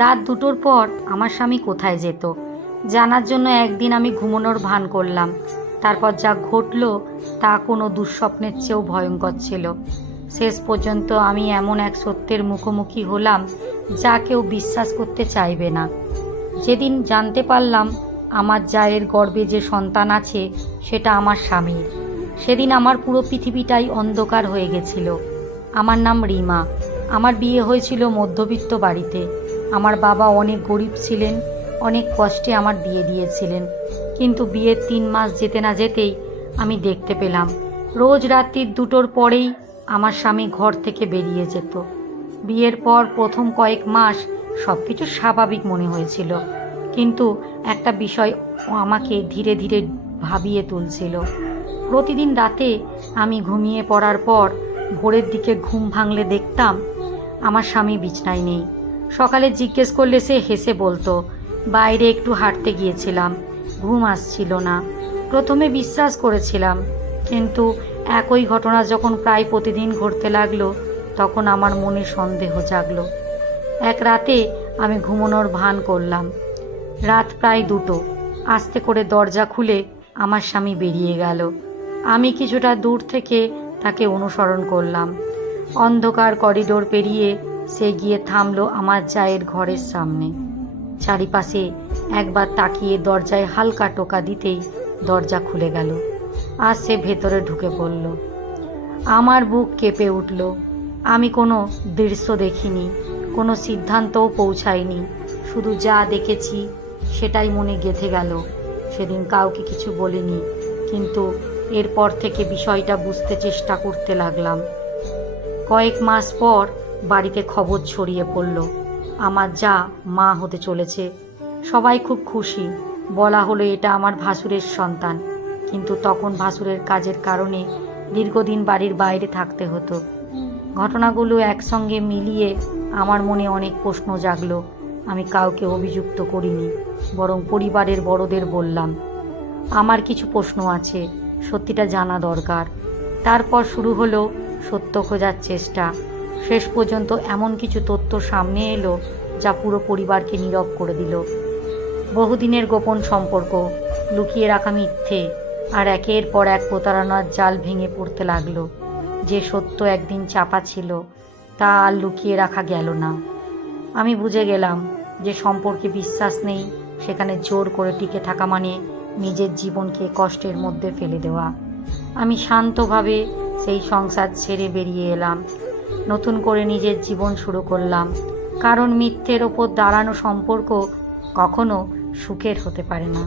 রাত 2টোর পর আমার স্বামী কোথায় যেত জানার জন্য একদিন আমি ঘুমানোর ভান করলাম। তারপর যা ঘটল তা কোনো দুঃস্বপ্নের চেয়েও ভয়ঙ্কর ছিল। শেষ পর্যন্ত আমি এমন এক সত্যের মুখোমুখি হলাম যা কেউ বিশ্বাস করতে চাইবে না। যেদিন জানতে পারলাম আমার জায়ের গর্ভে যে সন্তান আছে সেটা আমার স্বামীর, সেদিন আমার পুরো পৃথিবীটাই অন্ধকার হয়ে গেছিল। আমার নাম রিমা। আমার বিয়ে হয়েছিল মধ্যবিত্ত বাড়িতে। আমার বাবা অনেক গরিব ছিলেন, অনেক কষ্টে আমার বিয়ে দিয়েছিলেন। কিন্তু বিয়ের 3 মাস যেতে না যেতেই আমি দেখতে পেলাম রোজ রাত্রি 2টোর পরেই আমার স্বামী ঘর থেকে বেরিয়ে যেত। বিয়ের পর প্রথম কয়েক মাস সব কিছু স্বাভাবিক মনে হয়েছিল, কিন্তু একটা বিষয় আমাকে ধীরে ধীরে ভাবিয়ে তুলছিল। প্রতিদিন রাতে আমি ঘুমিয়ে পড়ার পর ভোরের দিকে ঘুম ভাঙলে দেখতাম আমার স্বামী বিছানায় নেই। সকালে জিজ্ঞেস করলে সে হেসে বলতো, বাইরে একটু হাঁটতে গিয়েছিলাম, ঘুম আসছিল না। প্রথমে বিশ্বাস করেছিলাম, কিন্তু একই ঘটনা যখন প্রায় প্রতিদিন ঘটতে লাগলো তখন আমার মনে সন্দেহ জাগলো। এক রাতে আমি ঘুমানোর ভান করলাম। রাত প্রায় 2টো। আস্তে করে দরজা খুলে আমার স্বামী বেরিয়ে গেল। আমি কিছুটা দূর থেকে তাকে অনুসরণ করলাম। অন্ধকার করিডোর পেরিয়ে সে গিয়ে থামলো আমার জায়ের ঘরের সামনে। চারিপাশে একবার তাকিয়ে দরজায় হালকা টোকা দিতেই দরজা খুলে গেল আর সে ভেতরে ঢুকে পড়ল। আমার বুক কেঁপে উঠল। আমি কোনো দৃশ্য দেখিনি, কোনো সিদ্ধান্তও পৌঁছাইনি, শুধু যা দেখেছি সেটাই মনে গেঁথে গেল। সেদিন কাউকে কিছু বলিনি, কিন্তু এরপর থেকে বিষয়টা বুঝতে চেষ্টা করতে লাগলাম। কয়েক মাস পর বাড়িতে খবর ছড়িয়ে পড়ল আমার যা মা হতে চলেছে। সবাই খুব খুশি। বলা হলো এটা আমার ভাসুরের সন্তান, কিন্তু তখন ভাসুরের কাজের কারণে দীর্ঘদিন বাড়ির বাইরে থাকতে হতো। ঘটনাগুলো একসঙ্গে মিলিয়ে আমার মনে অনেক প্রশ্ন জাগলো। আমি কাউকে অভিযুক্ত করিনি, বরং পরিবারের বড়দের বললাম, আমার কিছু প্রশ্ন আছে, সত্যিটা জানা দরকার। তারপর শুরু হলো সত্য খোঁজার চেষ্টা। শেষ পর্যন্ত এমন কিছু তথ্য সামনে এলো যা পুরো পরিবারকে নীরব করে দিল। বহুদিনের গোপন সম্পর্ক, লুকিয়ে রাখা মিথ্যে আর একের পর এক প্রতারণার জাল ভেঙে পড়তে লাগলো। যে সত্য একদিন চাপা ছিল তা আর লুকিয়ে রাখা গেল না। আমি বুঝে গেলাম যে সম্পর্কে বিশ্বাস নেই সেখানে জোর করে টিকে থাকা মানে নিজের জীবনকে কষ্টের মধ্যে ফেলে দেওয়া। আমি শান্তভাবে সেই সংসার ছেড়ে বেরিয়ে এলাম। নতুন করে নিজের জীবন শুরু করলাম, কারণ মিথ্যের ওপর দাঁড়ানো সম্পর্ক কখনো সুখের হতে পারে না।